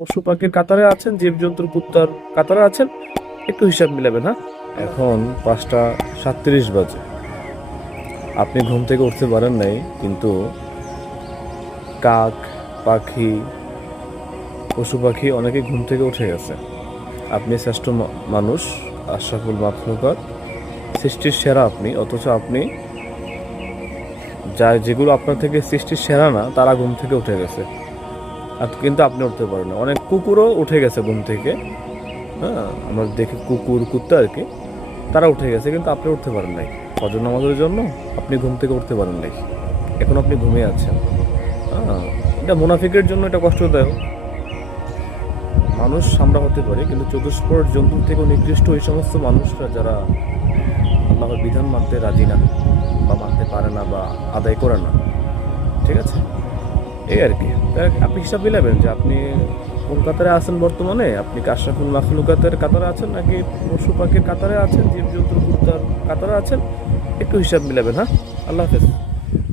পশু পাখির কাতারে আছেন, জীবজন্তুর কুত্তার কাতারে আছেন, একটু হিসাব মিলাবেন। হ্যাঁ, এখন 5টা 37 বাজে, আপনি ঘুম থেকে উঠতে পারেন নাই, কিন্তু কাক, পাখি, পশু পাখি অনেকে ঘুম থেকে উঠে গেছে। আপনি শ্রেষ্ঠ মানুষ, আশরাফুল মাখলুকাত, সৃষ্টির সেরা আপনি, অথচ আপনি যেগুলো আপনার থেকে সৃষ্টির সেরা না তারা ঘুম থেকে উঠে গেছে, আর কিন্তু আপনি উঠতে পারেন না। অনেক কুকুরও উঠে গেছে ঘুম থেকে, হ্যাঁ, আমরা দেখি কুকুর কুত্তা আর কি, তারা উঠে গেছে, কিন্তু আপনি উঠতে পারেন নাই। ফজর নামাজের জন্য আপনি ঘুম থেকে উঠতে পারেন নাই, এখন আপনি ঘুমিয়ে আছেন। হ্যাঁ, এটা মুনাফিকের জন্য এটা কষ্টদায়ক। মানুষ আমরা হতে পারি, কিন্তু চতুষ্পর জন্তু থেকে নিকৃষ্ট ওই সমস্ত মানুষরা যারা আল্লাহর বিধান মানতে রাজি না, বা মানতে পারে না, বা আদায় করে না। ঠিক আছে, এই আর কি। আপনি হিসাব মিলাবেন যে আপনি কোন কাতারে আছেন বর্তমানে। আপনি কি আশরাফুল মাখলুকাতের কাতারে আছেন, নাকি পশু পাখির কাতারে আছেন, জীবজন্তুর কুত্তার কাতারে আছেন? একটু হিসাব মিলাবেন। হ্যাঁ, আল্লাহ হাফেজ।